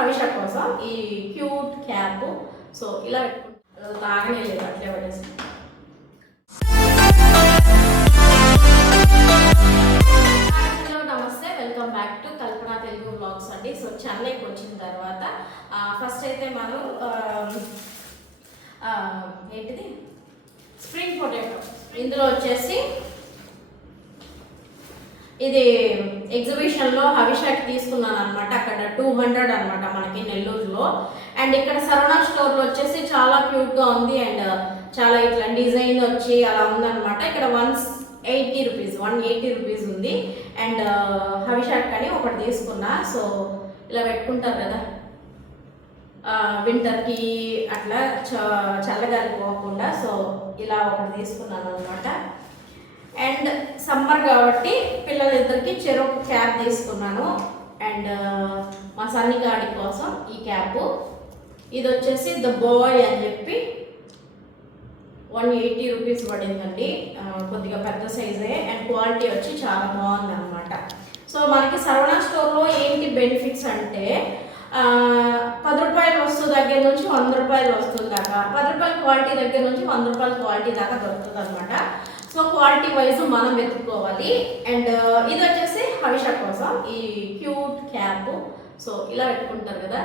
హవిష కోసం ఈ cute cap. So ఇలా పెట్టుకుంటాను తాగనే లేదు అట్లే పడేసి. హలో నమస్తే. Welcome back to Kalpana Telugu blogs అండి. సో చెన్నైకి వచ్చిన తర్వాత ఫస్ట్ అయితే మనం ఏంటిది? Spring potato. ఇందులో వచ్చేసి ఇది ఎగ్జిబిషన్లో హవిషాకి తీసుకున్నాను అనమాట అక్కడ టూ హండ్రెడ్ అనమాట మనకి నెల్లూరులో. అండ్ ఇక్కడ సరవణ స్టోర్లో వచ్చేసి చాలా క్యూట్గా ఉంది. అండ్ చాలా ఇట్లా డిజైన్ వచ్చి అలా ఉందనమాట ఇక్కడ one eighty rupees one eighty rupees ఉంది. Uh, అండ్ హవిషాక్ అని ఒకటి తీసుకున్నా. సో ఇలా పెట్టుకుంటారు కదా. వింటర్కి అట్లా చ సో ఇలా ఒకటి తీసుకున్నాను అనమాట అండ్ సమ్మర్ కాబట్టి పిల్లలిద్దరికి చెరొక క్యాప్ తీసుకున్నాను. అండ్ మా సన్నిగాడి కోసం ఈ క్యాప్. ఇది వచ్చేసి ద బాయ్ అని చెప్పి వన్ ఎయిటీ రూపీస్ పడిందండి. కొద్దిగా పెద్ద సైజే అండ్ క్వాలిటీ వచ్చి చాలా బాగుంది అనమాట సో మనకి సరవణ స్టోర్లో ఏంటి బెనిఫిట్స్ అంటే పది రూపాయల వస్తువు దగ్గర నుంచి వంద రూపాయల వస్తువు దాకా పది రూపాయల క్వాలిటీ దగ్గర నుంచి వంద రూపాయల క్వాలిటీ దాకా దొరుకుతుంది అనమాట సో క్వాలిటీ వైజ్ మనం వెతుక్కోవాలి. అండ్ uh, ఇది వచ్చేసి హవిష కోసం ఈ క్యూట్ క్యాప్. సో ఇలా పెట్టుకుంటారు కదా.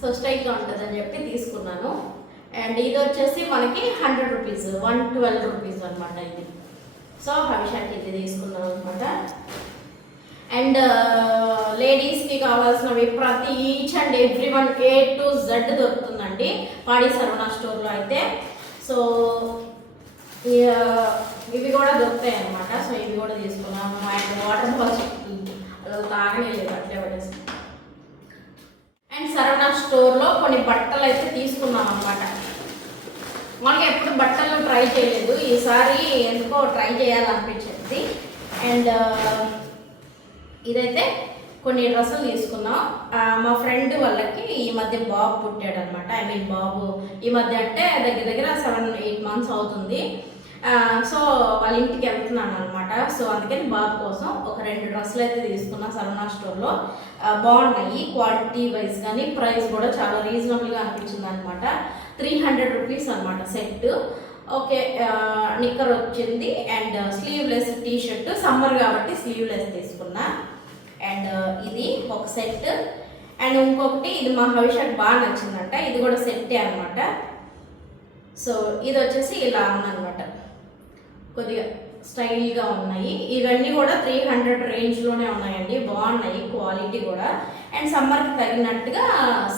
సో స్టైల్గా ఉంటుందని చెప్పి తీసుకున్నాను. అండ్ ఇది వచ్చేసి మనకి hundred rupees one twelve rupees అనమాట ఇది. సో హవిషాకి ఇది తీసుకున్నాను అనమాట అండ్ లేడీస్కి కావాల్సినవి ప్రతి each and every one A to Z దొరుకుతుందండి. పాడి సరవణ స్టోర్లో అయితే. సో ఇవి కూడా దొరుకుతాయి అనమాట సో ఇవి కూడా తీసుకున్నాము అండ్ వాటర్ బాల్స్ అలా తాగనే లేదు అట్లే పడేసి అండ్ సరవణ స్టోర్లో కొన్ని బట్టలు అయితే తీసుకున్నాం అనమాట మనకి ఎప్పుడు బట్టలు ట్రై చేయలేదు. ఈసారి ఎందుకో ట్రై చేయాలనిపించింది. అండ్ ఇదైతే కొన్ని డ్రెస్సులు తీసుకున్నాం. మా ఫ్రెండ్ వాళ్ళకి ఈ మధ్య బాబు పుట్టాడు అనమాట ఐ మీన్ బాబు ఈ మధ్య అంటే దగ్గర దగ్గర సెవెన్ ఎయిట్ మంత్స్ అవుతుంది. సో వాళ్ళ ఇంటికి వెళ్తున్నాను అనమాట సో అందుకని బాబు కోసం ఒక రెండు డ్రెస్సులు అయితే తీసుకున్నా సరవణ స్టోర్లో. బాగున్నాయి. క్వాలిటీ వైజ్ కానీ ప్రైస్ కూడా చాలా రీజనబుల్గా అనిపించింది అనమాట త్రీ హండ్రెడ్ రూపీస్ అనమాట సెట్ ఓకే నిక్కర్ వచ్చింది. And sleeveless T shirt summer కాబట్టి స్లీవ్లెస్ తీసుకున్నా. అండ్ ఇది ఒక సెట్. అండ్ ఇంకొకటి ఇది మా హవిషాకి బాగా నచ్చిందంట. ఇది కూడా సెట్టే అనమాట సో ఇది వచ్చేసి ఇలా ఉందనమాట కొద్దిగా స్టైల్గా ఉన్నాయి. ఇవన్నీ కూడా త్రీ హండ్రెడ్ రేంజ్లోనే ఉన్నాయండి. బాగున్నాయి క్వాలిటీ కూడా. అండ్ సమ్మర్కి తగినట్టుగా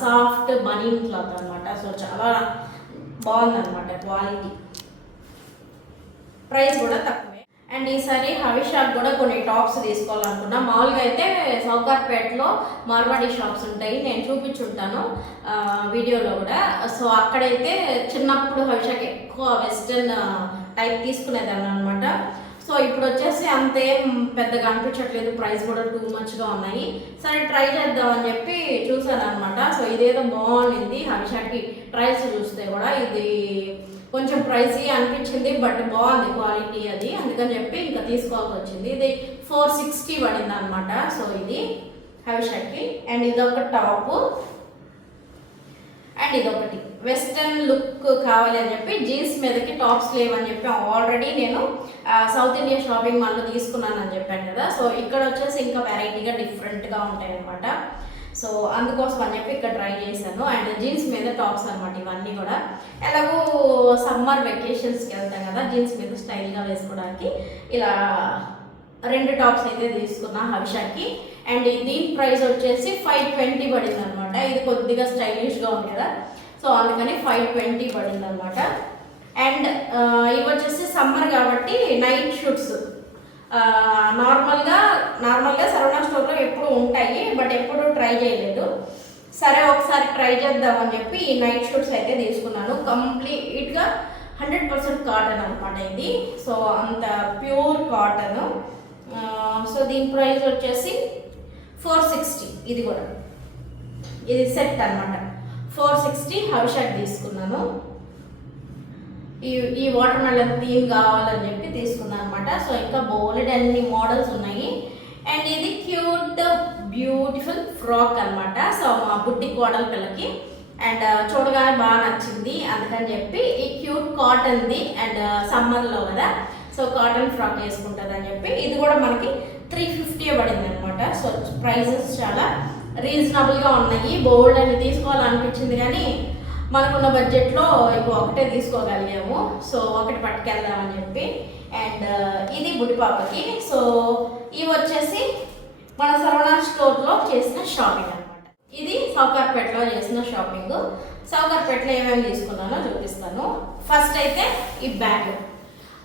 సాఫ్ట్ బనీన్ క్లాత్ అనమాట సో చాలా బాగుందన్నమాట క్వాలిటీ ప్రైస్ కూడా తక్కువే. అండ్ ఈసారి హవిషాక్ కూడా కొన్ని టాప్స్ తీసుకోవాలనుకున్నా. మామూలుగా అయితే సౌకర్పేటలో మార్వాడి షాప్స్ ఉంటాయి. నేను చూపించుంటాను వీడియోలో కూడా. సో అక్కడైతే చిన్నప్పుడు హవిషాక్ ఎక్కువ వెస్ట్రన్ టైప్ తీసుకునేదాన్ని అనమాట సో ఇప్పుడు వచ్చేసి అంతేం పెద్దగా అనిపించట్లేదు. ప్రైస్ కూడా టూ మచ్గా ఉన్నాయి. సరే ట్రై చేద్దామని చెప్పి చూసాను అనమాట సో ఇదేదో బాగుండింది హవిషాకి ప్రైస్ చూస్తే కూడా ఇది కొంచెం ప్రైసీ అనిపించింది బట్ బాగుంది క్వాలిటీ అది. అందుకని చెప్పి ఇంకా తీసుకోవాల్సి వచ్చింది ఇది ఫోర్ సిక్స్టీ పడింది అనమాట సో ఇది హవిషాకి. అండ్ ఇదొక టాప్. అండ్ ఇదొకటి. వెస్ట్రన్ లుక్ కావాలి అని చెప్పి జీన్స్ మీదకి టాప్స్ లేవని చెప్పి ఆల్రెడీ నేను సౌత్ ఇండియా షాపింగ్ మాల్లో తీసుకున్నాను అని చెప్పాను కదా. సో ఇక్కడ వచ్చేసి ఇంకా వెరైటీగా డిఫరెంట్గా ఉంటాయి అనమాట సో అందుకోసం అని చెప్పి ఇక్కడ ట్రై చేశాను. అండ్ జీన్స్ మీద టాప్స్ అనమాట ఇవన్నీ కూడా. ఎలాగో సమ్మర్ వెకేషన్స్కి వెళ్తాం కదా జీన్స్ మీద స్టైల్గా వేసుకోవడానికి. ఇలా రెండు టాప్స్ అయితే తీసుకున్నా హవిషాకి. అండ్ దీని ప్రైస్ వచ్చేసి ఫైవ్ ట్వంటీ పడింది అనమాట ఇది కొద్దిగా స్టైలిష్గా ఉంది కదా. సో అందుకని ఫైవ్ ట్వంటీ పడింది అనమాట అండ్ ఇవి వచ్చేసి సమ్మర్ కాబట్టి నైట్ షూట్స్ నార్మల్గా నార్మల్గా సరవణ స్టోర్లో ఎప్పుడు ఉంటాయి బట్ ఎప్పుడు ట్రై చేయలేదు. సరే ఒకసారి ట్రై చేద్దామని చెప్పి ఈ నైట్ షూట్స్ అయితే తీసుకున్నాను. కంప్లీట్గా హండ్రెడ్ పర్సెంట్ కాటన్ అనమాట ఇది. సో అంత ప్యూర్ కాటన్ సో దీని ప్రైస్ వచ్చేసి ఫోర్ సిక్స్టీ ఇది కూడా. ఇది సెట్ అనమాట ఫోర్ సిక్స్టీ హవిషాక్ తీసుకున్నాను. ఈ ఈ వాటర్ మెలన్ థీమ్ కావాలని చెప్పి తీసుకున్నాను అనమాట సో ఇంకా బోల్డ్ అన్ని మోడల్స్ ఉన్నాయి. అండ్ ఇది క్యూట్ బ్యూటిఫుల్ ఫ్రాక్ అనమాట సో మా బుట్టి కోడల పిల్లకి. అండ్ చూడగానే బాగా నచ్చింది. అందుకని చెప్పి ఈ క్యూట్ కాటన్ది అండ్ సమ్మర్లో కదా. సో కాటన్ ఫ్రాక్ వేసుకుంటుంది అని చెప్పి. ఇది కూడా మనకి త్రీ ఫిఫ్టీ పడింది అనమాట సో ప్రైజెస్ చాలా రీజనబుల్గా ఉన్నాయి. బోల్డ్ అని తీసుకోవాలనిపించింది కానీ మనకున్న బడ్జెట్లో ఇంకో ఒకటే తీసుకోగలిగాము. సో ఒకటి పట్టుకెళ్దామని చెప్పి. అండ్ ఇది బుడిపాపకి సో ఇవి వచ్చేసి మన సరవణ స్టోర్లో చేసిన షాపింగ్ అనమాట ఇది సౌకర్పేటలో చేసిన షాపింగ్. సౌకర్పేటలో ఏమేమి తీసుకున్నానో చూపిస్తాను. ఫస్ట్ అయితే ఈ బ్యాగ్.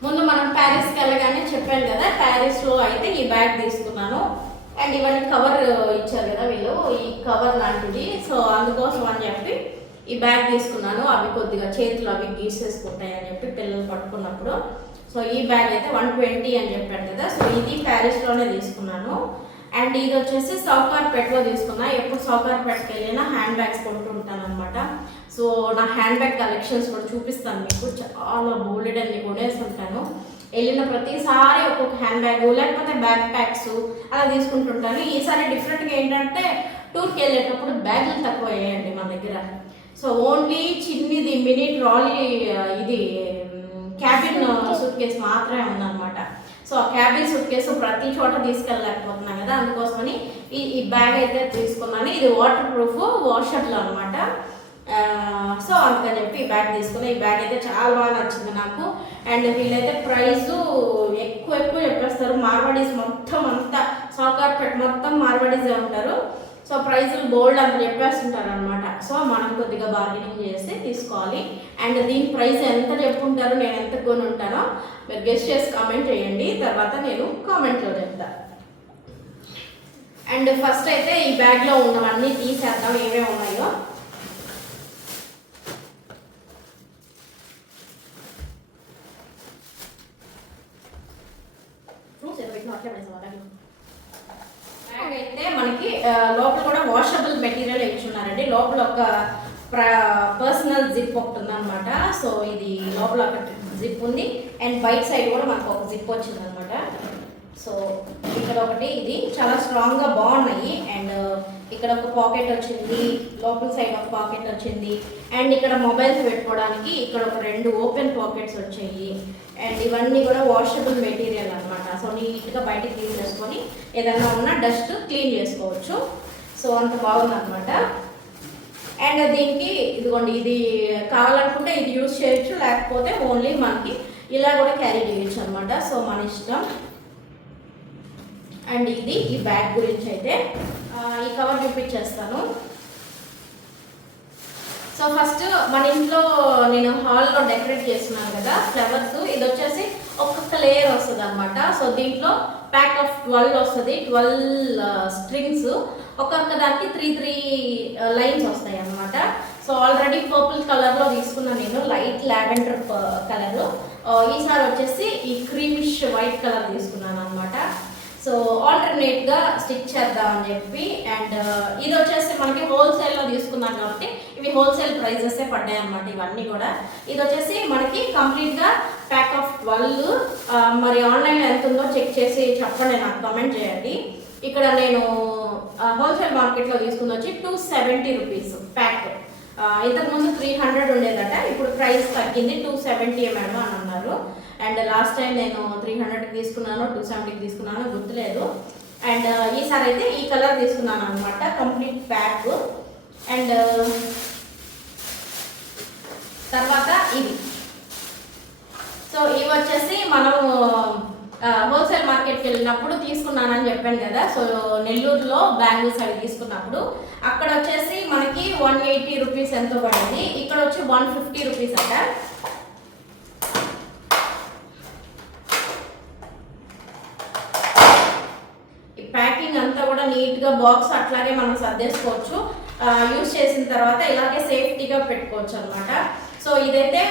ముందు మనం ప్యారిస్కి వెళ్ళగానే చెప్పాను కదా ప్యారిస్లో అయితే ఈ బ్యాగ్ తీసుకున్నాను. అండ్ ఇవన్నీ కవర్ ఇచ్చారు కదా వీళ్ళు ఈ కవర్ లాంటిది. సో అందుకోసం అని చెప్పి ఈ బ్యాగ్ తీసుకున్నాను. అవి కొద్దిగా చేతులు అవి గీసేసుకుంటాయి అని చెప్పి పిల్లలు పట్టుకున్నప్పుడు. సో ఈ బ్యాగ్ అయితే వన్ ట్వంటీ అని చెప్పాను కదా. సో ఇది ప్యారిస్లోనే తీసుకున్నాను. అండ్ ఇది వచ్చేసి సౌకార్పేటలో తీసుకున్నా. ఎప్పుడు సౌకార్పేటకి వెళ్ళినా హ్యాండ్ బ్యాగ్స్ కొంటుంటాను అనమాట సో నా హ్యాండ్ బ్యాగ్ కలెక్షన్స్ కూడా చూపిస్తాను మీకు. చాలా బోల్డెడ్ అన్ని కొనేస్తుంటాను. వెళ్ళిన ప్రతిసారి ఒక్కొక్క హ్యాండ్ బ్యాగ్ లేకపోతే బ్యాక్ ప్యాక్స్ అలా తీసుకుంటుంటాను. ఈసారి డిఫరెంట్గా ఏంటంటే టూర్కి వెళ్ళేటప్పుడు బ్యాగులు తక్కువ అయ్యాయండి మన దగ్గర. సో ఓన్లీ చిన్నది మినీ ట్రాలీ ఇది క్యాబిన్ సూట్ కేసు మాత్రమే ఉందన్నమాట. సో ఆ క్యాబిన్ సూట్ కేసు ప్రతి చోట తీసుకెళ్ళలేకపోతున్నాం కదా అందుకోసమని ఈ ఈ బ్యాగ్ అయితే తీసుకున్నాను. ఇది వాటర్ ప్రూఫ్ వాషర్లో అనమాట సో అందుకని చెప్పి ఈ బ్యాగ్ తీసుకుని ఈ బ్యాగ్ అయితే చాలా బాగా నచ్చింది నాకు. అండ్ వీళ్ళైతే ప్రైజు ఎక్కువ ఎక్కువ చెప్పేస్తారు. మార్వాడీస్ మొత్తం అంతా సౌకార్పేట మొత్తం మార్వాడీసే ఉంటారు. సో ప్రైజులు బోల్డ్ అంత చెప్పేస్తుంటారు అనమాట సో మనం కొద్దిగా బార్గెనింగ్ చేసి తీసుకోవాలి. అండ్ దీని ప్రైస్ ఎంత చెప్పుంటారో నేను ఎంత కొని ఉంటానో మీరు గెస్ట్ చేసి కామెంట్ చేయండి. తర్వాత నేను కామెంట్లో చెప్తాను అండ్ ఫస్ట్ అయితే ఈ బ్యాగ్లో ఉన్నవన్నీ తీసేద్దాం. ఏమేమి ఉన్నాయో. ఫ్రూట్స్ బ్యాగ్ అయితే మనకి లోపల కూడా వాషబుల్ మెటీరియల్ ఇచ్చున్నారండి లోపల ఒక పర్సనల్ జిప్ ఒకటి ఉందన్నమాట సో ఇది లోపల ఒక జిప్ ఉంది. అండ్ బైక్ సైడ్ కూడా మనకు ఒక జిప్ వచ్చిందనమాట సో ఇక్కడ ఒకటి ఇది. చాలా స్ట్రాంగ్గా బాగున్నాయి. అండ్ ఇక్కడ ఒక పాకెట్ వచ్చింది లోపల సైడ్ ఒక పాకెట్ వచ్చింది. అండ్ ఇక్కడ మొబైల్స్ పెట్టుకోవడానికి ఇక్కడ ఒక రెండు ఓపెన్ పాకెట్స్ వచ్చాయి. అండ్ ఇవన్నీ కూడా వాషబుల్ మెటీరియల్ అనమాట సో నీట్గా బయటికి క్లీన్ చేసుకొని ఏదైనా ఉన్నా డస్ట్ క్లీన్ చేసుకోవచ్చు. సో అంత బాగుంది అనమాట అండ్ దీనికి ఇదిగోండి ఇది కావాలనుకుంటే ఇది యూజ్ చేయొచ్చు లేకపోతే ఓన్లీ మనకి ఇలా కూడా క్యారీ చేయొచ్చు అనమాట సో మన ఇష్టం. అండ్ ఇది ఈ బ్యాగ్ గురించి అయితే ఈ కవర్ చూపించేస్తాను. సో ఫస్ట్ మన ఇంట్లో నేను హాల్లో డెకరేట్ చేస్తున్నాను కదా ఫ్లవర్స్ ఇది వచ్చేసి ఒక్కొక్క లేయర్ వస్తుంది అనమాట సో దీంట్లో ప్యాక్ ఆఫ్ ట్వెల్వ్ వస్తుంది. ట్వెల్వ్ స్ట్రింగ్స్ ఒక్కొక్క దానికి త్రీ త్రీ లైన్స్ వస్తాయి అనమాట సో ఆల్రెడీ పర్పుల్ కలర్లో తీసుకున్నాను నేను లైట్ లావెండర్ కలర్ ఈసారి వచ్చేసి ఈ క్రీమిష్ వైట్ కలర్ తీసుకున్నాను అనమాట సో ఆల్టర్నేట్గా చేద్దాం అని చెప్పి అండ్ ఇది వచ్చేసి మనకి హోల్సేల్లో తీసుకున్నాం కాబట్టి ఇవి హోల్సేల్ ప్రైజెసే పడ్డాయి అనమాట ఇవన్నీ కూడా. ఇది వచ్చేసి మనకి కంప్లీట్గా ప్యాక్ ఆఫ్ ట్వెల్వ్ మరి ఆన్లైన్లో ఎంత ఉందో చెక్ చేసి చెప్పండి నాకు కమెంట్ చేయండి. ఇక్కడ నేను హోల్సేల్ మార్కెట్లో తీసుకుని వచ్చి టూ సెవెంటీ రూపీస్ ప్యాక్. ఇంతకుముందు త్రీ హండ్రెడ్ ఉండేదట ఇప్పుడు ప్రైస్ తగ్గింది టూ సెవెంటీ మేడం అని అన్నారు. అండ్ లాస్ట్ టైం నేను త్రీ హండ్రెడ్కి తీసుకున్నాను టూ సెవెంటీకి తీసుకున్నాను గుర్తులేదు. అండ్ uh, ఈసారి అయితే ఈ కలర్ తీసుకున్నాను అనమాట కంప్లీట్ ప్యాక్ అండ్ తర్వాత ఇది సో ఇవి వచ్చేసి మనము uh, హోల్సేల్ మార్కెట్కి వెళ్ళినప్పుడు తీసుకున్నానని చెప్పాను కదా. సో నెల్లూరులో బ్యాంగిల్స్ అవి తీసుకున్నప్పుడు అక్కడ వచ్చేసి మనకి వన్ ఎయిటీ రూపీస్ ఎంతో పడింది. ఇక్కడ వచ్చి వన్ ఫిఫ్టీ రూపీస్ అట ఈ ప్యాకింగ్ అంతా కూడా నీట్గా బాక్స్ అట్లాగే మనం సర్దేసుకోవచ్చు. యూస్ చేసిన తర్వాత ఇలాగే సేఫ్టీగా పెట్టుకోవచ్చు అనమాట సో ఇదైతే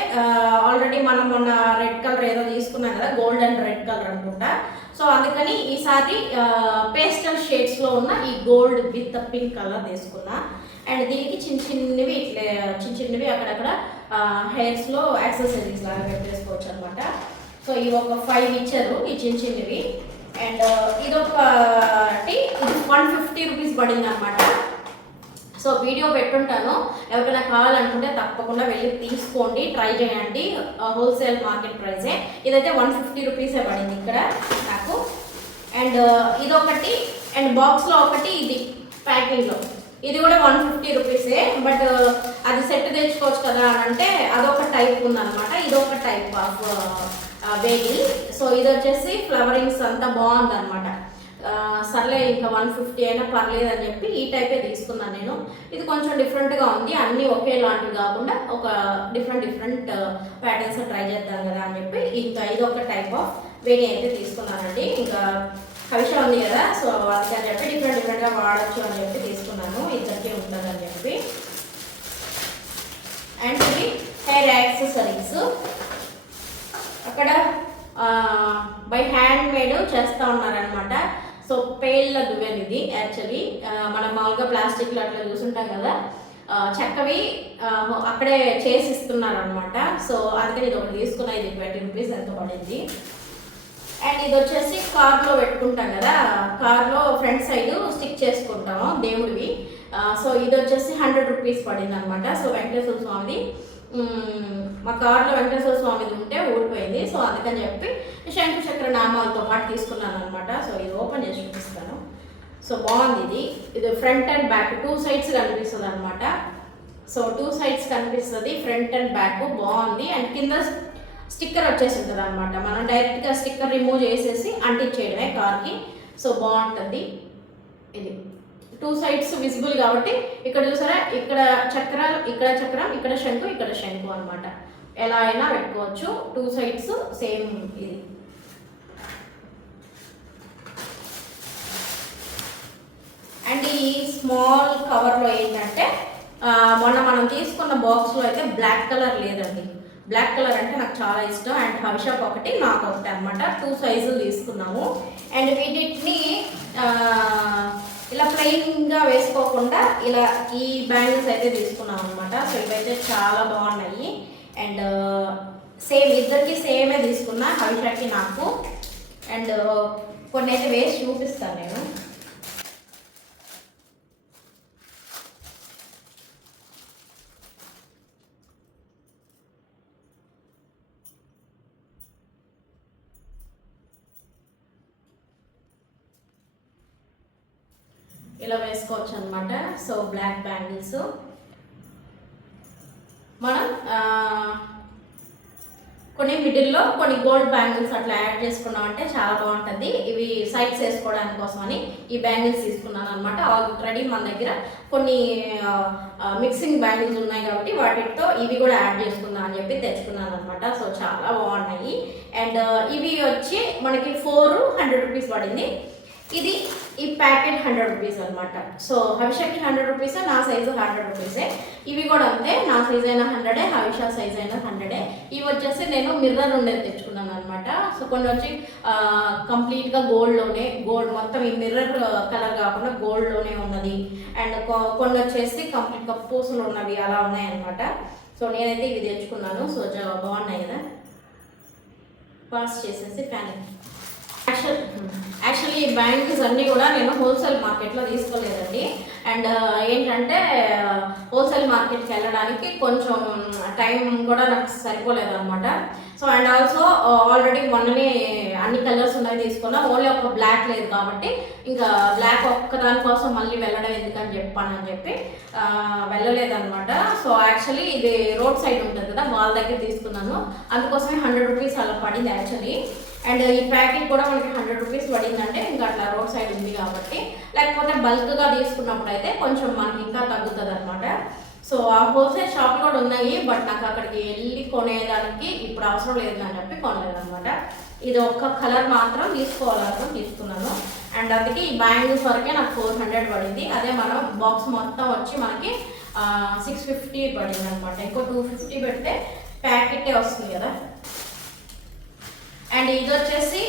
ఆల్రెడీ మనం మొన్న రెడ్ కలర్ ఏదో తీసుకున్నాం కదా గోల్డ్ అండ్ రెడ్ కలర్ అనుకుంటా. సో అందుకని ఈసారి పేస్టల్ షేడ్స్లో ఉన్న ఈ గోల్డ్ విత్ పింక్ కలర్ తీసుకున్నా. అండ్ దీనికి చిన్న చిన్నవి ఇట్లే చిన్న చిన్నవి అక్కడక్కడ హెయిర్స్లో యాక్సెసరీస్ లాగా పెట్టేసుకోవచ్చు అనమాట సో ఇవి ఒక ఫైవ్ ఇచ్చారు ఈ చిన్న చిన్నవి. అండ్ uh, ఇదొకటి uh, ఇది వన్ ఫిఫ్టీ రూపీస్ పడింది అనమాట సో వీడియో పెట్టుంటాను. ఎవరికైనా కావాలనుకుంటే తప్పకుండా వెళ్ళి తీసుకోండి ట్రై చేయండి. హోల్సేల్ మార్కెట్ ప్రైసే ఇదైతే వన్ ఫిఫ్టీ రూపీసే పడింది ఇక్కడ నాకు. అండ్ uh, ఇదొకటి అండ్ బాక్స్లో ఒకటి ఇది ప్యాకింగ్లో. ఇది కూడా వన్ ఫిఫ్టీ రూపీసే బట్ అది సెట్ తెచ్చుకోవచ్చు కదా అని అంటే అదొక టైప్ ఉందన్నమాట. ఇదొక టైప్ ఆఫ్ బేగిల్ సో ఇది వచ్చేసి ఫ్లవరింగ్స్ అంతా బాగుందన్నమాట. సర్లే ఇంకా వన్ ఫిఫ్టీ అయినా పర్లేదు అని చెప్పి ఈ టైపే తీసుకున్నాను నేను. ఇది కొంచెం డిఫరెంట్గా ఉంది. అన్నీ ఒకేలాంటివి కాకుండా ఒక డిఫరెంట్ డిఫరెంట్ ప్యాటర్న్స్ ట్రై చేద్దాం కదా అని చెప్పి ఇంకా ఇది ఒక టైప్ ఆఫ్ వేణి అయితే తీసుకున్నానండి. ఇంకా కవిష ఉంది కదా సో అందుకని చెప్పి డిఫరెంట్ డిఫరెంట్గా వాడచ్చు అని చెప్పి తీసుకున్నాను. ఇద్దరికి ఉంటుందని చెప్పి. అండ్ ఇవి హెయిర్ యాక్సెసరీస్ అక్కడ బై హ్యాండ్ మేడ్ చేస్తూ ఉన్నారనమాట సో పేళ్ళ దువ్వెన్ ఇది యాక్చువల్లీ మనం మామూలుగా ప్లాస్టిక్లో అట్లా చూసుంటాం కదా. చెక్కవి అక్కడే చేసి ఇస్తున్నారు అనమాట సో అందుకని ఇది ఒకటి తీసుకున్నా ఇది ట్వంటీ రూపీస్ ఎంత పడింది. అండ్ ఇది వచ్చేసి కార్లో పెట్టుకుంటాం కదా. కార్లో ఫ్రంట్ సైడ్ స్టిక్ చేసుకుంటాము దేవుడివి. సో ఇది వచ్చేసి హండ్రెడ్ రూపీస్ పడింది అనమాట సో వెంకటేశ్వర స్వామిది. మా కార్లో వెంకటేశ్వర స్వామిది ఉంటే ఊడిపోయింది సో అందుకని చెప్పి శంకు చక్ర నామాలతో పాటు తీసుకున్నాను అనమాట సో ఇది ఓపెన్ చేసి చూపిస్తాను. సో బాగుంది ఇది. ఇది front and back two sides కనిపిస్తుంది అనమాట సో టూ సైడ్స్ కనిపిస్తుంది ఫ్రంట్ అండ్ బ్యాక్ బాగుంది. అండ్ కింద స్టిక్కర్ వచ్చేసింటుంది అనమాట మనం డైరెక్ట్గా స్టిక్కర్ రిమూవ్ చేసేసి అంటించేయడమే కార్కి. సో బాగుంటుంది. ఇది. టూ సైడ్స్ విజిబుల్ కాబట్టి ఇక్కడ చూసారా? ఇక్కడ చక్రాలు ఇక్కడ చక్రం ఇక్కడ శంకు ఇక్కడ శంకు అనమాట ఎలా అయినా పెట్టుకోవచ్చు. టూ సైడ్స్ సేమ్ ఇది. అండ్ ఈ స్మాల్ కవర్లో ఏంటంటే మొన్న మనం తీసుకున్న బాక్స్లో అయితే బ్లాక్ కలర్ లేదండి. బ్లాక్ కలర్ అంటే నాకు చాలా ఇష్టం. అండ్ హవిషాప్ ఒకటి నాకు ఒకటి అనమాట టూ సైజులు తీసుకున్నాము. అండ్ వీటిని ఇలా ప్లెయిన్గా వేసుకోకుండా ఇలా ఈ బ్యాంగిల్స్ అయితే తీసుకున్నాం అనమాట సో ఇవైతే చాలా బాగున్నాయి. అండ్ సేమ్ uh, ఇద్దరికి సేమే తీసుకున్నా హవిషాకి నాకు. అండ్ uh, కొన్ని అయితే వేసి చూపిస్తాను నేను. ఇలా వేసుకోవచ్చు అనమాట సో బ్లాక్ బ్యాంగిల్స్ మనం కొన్ని మిడిల్లో కొన్ని గోల్డ్ బ్యాంగిల్స్ అట్లా యాడ్ చేసుకున్నామంటే చాలా బాగుంటుంది. ఇవి సైడ్స్ వేసుకోవడానికి కోసమని ఈ బ్యాంగిల్స్ తీసుకున్నాను అనమాట ఆల్రెడీ మన దగ్గర కొన్ని మిక్సింగ్ బ్యాంగిల్స్ ఉన్నాయి కాబట్టి వాటితో ఇవి కూడా యాడ్ చేసుకుందాం అని చెప్పి తెచ్చుకున్నాను అనమాట సో చాలా బాగున్నాయి. అండ్ ఇవి వచ్చి మనకి ఫోర్ హండ్రెడ్ రూపీస్ పడింది. ఇది ఈ ప్యాకెట్ హండ్రెడ్ రూపీస్ అనమాట సో హవిషాకి హండ్రెడ్ రూపీస్ నా సైజు హండ్రెడ్ రూపీసే. ఇవి కూడా అంతే నా సైజ్ అయినా హండ్రెడే హవిషా సైజ్ అయినా హండ్రెడే. ఇవి వచ్చేసి నేను మిర్రర్ ఉండేది తెచ్చుకున్నాను అనమాట సో కొన్ని వచ్చి కంప్లీట్గా గోల్డ్లోనే గోల్డ్ మొత్తం ఈ మిర్రర్ కలర్ కాకుండా గోల్డ్లోనే ఉన్నది. అండ్ కొన్ని వచ్చేసి కంప్లీట్గా పూసలు ఉన్నవి అలా ఉన్నాయన్నమాట సో నేనైతే ఇవి తెచ్చుకున్నాను. సో చాలా బాగున్నాయి కదా? పాస్ చేసేసి ఫ్యాన్ యాక్చువల్లీ ఈ బ్యాంగిల్స్ అన్నీ కూడా నేను హోల్సేల్ మార్కెట్లో తీసుకోలేదండి. అండ్ uh, ఏంటంటే uh, హోల్సేల్ మార్కెట్కి వెళ్ళడానికి కొంచెం టైం కూడా నాకు సరిపోలేదు అనమాట సో అండ్ ఆల్సో ఆల్రెడీ మొన్ననే అన్ని కలర్స్ ఉన్నాయి తీసుకున్నా. ఓన్లీ ఒక బ్లాక్ లేదు కాబట్టి ఇంకా బ్లాక్ ఒక్క దానికోసం మళ్ళీ వెళ్ళడం ఎందుకని చెప్పానని చెప్పి ఆ, వెళ్ళలేదన్నమాట. సో యాక్చువల్లీ ఇది రోడ్ సైడ్ ఉంటుంది కదా వాళ్ళ దగ్గర తీసుకున్నాను. అందుకోసమే హండ్రెడ్ రూపీస్ అలా పడింది యాక్చువల్లీ అండ్ ఈ ప్యాకెట్ కూడా మనకి హండ్రెడ్ రూపీస్ పడిందంటే ఇంకా అట్లా రోడ్ సైడ్ ఉంది కాబట్టి లేకపోతే బల్క్గా తీసుకున్నప్పుడు అయితే కొంచెం మనకి ఇంకా తగ్గుతుంది అనమాట సో ఆ హోల్సేల్ షాప్ కూడా ఉన్నాయి బట్ నాకు అక్కడికి వెళ్ళి కొనేదానికి ఇప్పుడు అవసరం లేదు అని చెప్పి కొనలేదనమాట ఇది ఒక్క కలర్ మాత్రం తీసుకోవాలనుకుని తీసుకున్నాను. అండ్ అందుకే ఈ బ్యాంగిల్స్ వరకే నాకు ఫోర్ హండ్రెడ్ పడింది. అదే మనం బాక్స్ మొత్తం వచ్చి మనకి సిక్స్ ఫిఫ్టీ పడింది అనమాట ఇంకో టూ ఫిఫ్టీ పెడితే ప్యాకెటే వస్తుంది కదా. అండ్ ఇది వచ్చేసి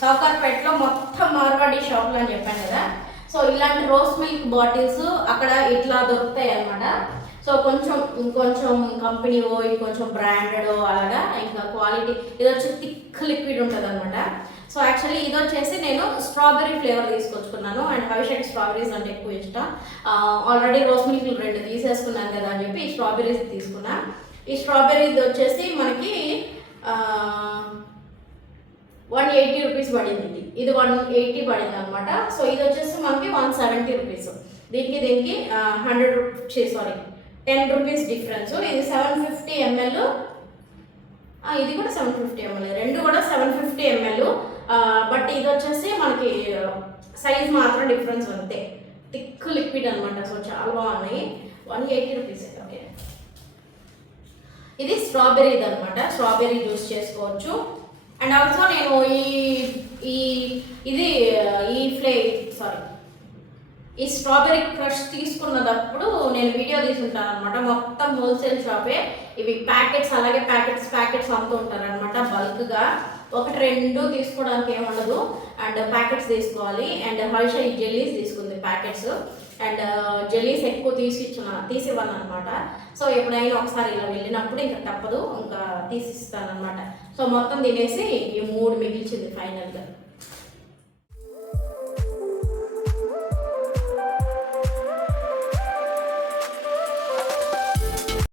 సౌకర్పేటలో మొత్తం మార్వాడి షాపులు అని చెప్పాను కదా. సో ఇలాంటి రోస్ మిల్క్ బాటిల్స్ అక్కడ ఇట్లా దొరుకుతాయి అన్నమాట. సో కొంచెం ఇంకొంచెం కంపెనీ ఇంకొంచెం కొంచెం బ్రాండెడ్ అలాగా ఇంకా క్వాలిటీ ఇది వచ్చి థిక్ లిక్విడ్ ఉంటుంది అనమాట సో యాక్చువల్లీ ఇది వచ్చేసి నేను స్ట్రాబెరీ ఫ్లేవర్ తీసుకొచ్చుకున్నాను. అండ్ భవిష్యత్ స్ట్రాబెరీస్ అంటే ఎక్కువ ఇష్టం. ఆల్రెడీ రోస్ మిల్క్ రెండు తీసేసుకున్నాను కదా అని చెప్పి ఈ స్ట్రాబెరీస్ తీసుకున్నా. ఈ స్ట్రాబెరీది వచ్చేసి మనకి వన్ ఎయిటీ రూపీస్ పడింది ఇది. ఇది వన్ ఎయిటీ పడింది అనమాట సో ఇది వచ్చేసి మనకి వన్ సెవెంటీ రూపీస్ దీనికి దీనికి hundred rupees sorry ten rupees difference ఇది సెవెన్ ఫిఫ్టీ ఎంఎల్ ఇది కూడా సెవెన్ ఫిఫ్టీ ఎంఎల్ రెండు కూడా సెవెన్ ఫిఫ్టీ ఎంఎల్ బట్ ఇది వచ్చేసి మనకి సైజ్ మాత్రం డిఫరెన్స్ అంతే. థిక్ లిక్విడ్ అనమాట సో చాలా బాగున్నాయి. వన్ ఎయిటీ రూపీస్ ఓకే ఇది స్ట్రాబెర్రీది అనమాట స్ట్రాబెర్రీ జ్యూస్ చేసుకోవచ్చు. అండ్ ఆల్సో నేను ఈ ఈ ఇది ఈ ఫ్లే సారీ ఈ స్ట్రాబెరీ క్రష్ తీసుకున్నప్పుడు నేను వీడియో తీసుకుంటాను అనమాట మొత్తం హోల్సేల్ షాపే ఇవి ప్యాకెట్స్ అలాగే ప్యాకెట్స్ ప్యాకెట్స్ అమ్ముతూ ఉంటారు అనమాట బల్క్గా ఒకటి రెండు తీసుకోవడానికి ఏముండదు అండ్ ప్యాకెట్స్ తీసుకోవాలి. అండ్ హర్ష ఈ జెల్లీస్ తీసుకుంది ప్యాకెట్స్ అండ్ జెల్లీస్ ఎక్కువ తీసి ఇచ్చిన తీసివ్వను అనమాట సో ఎప్పుడైనా ఒకసారి ఇలా వెళ్ళినప్పుడు ఇంకా తప్పదు ఇంకా తీసిస్తాను అనమాట సో మొత్తం తినేసి ఈ మూడు మిగిల్చింది ఫైనల్గా.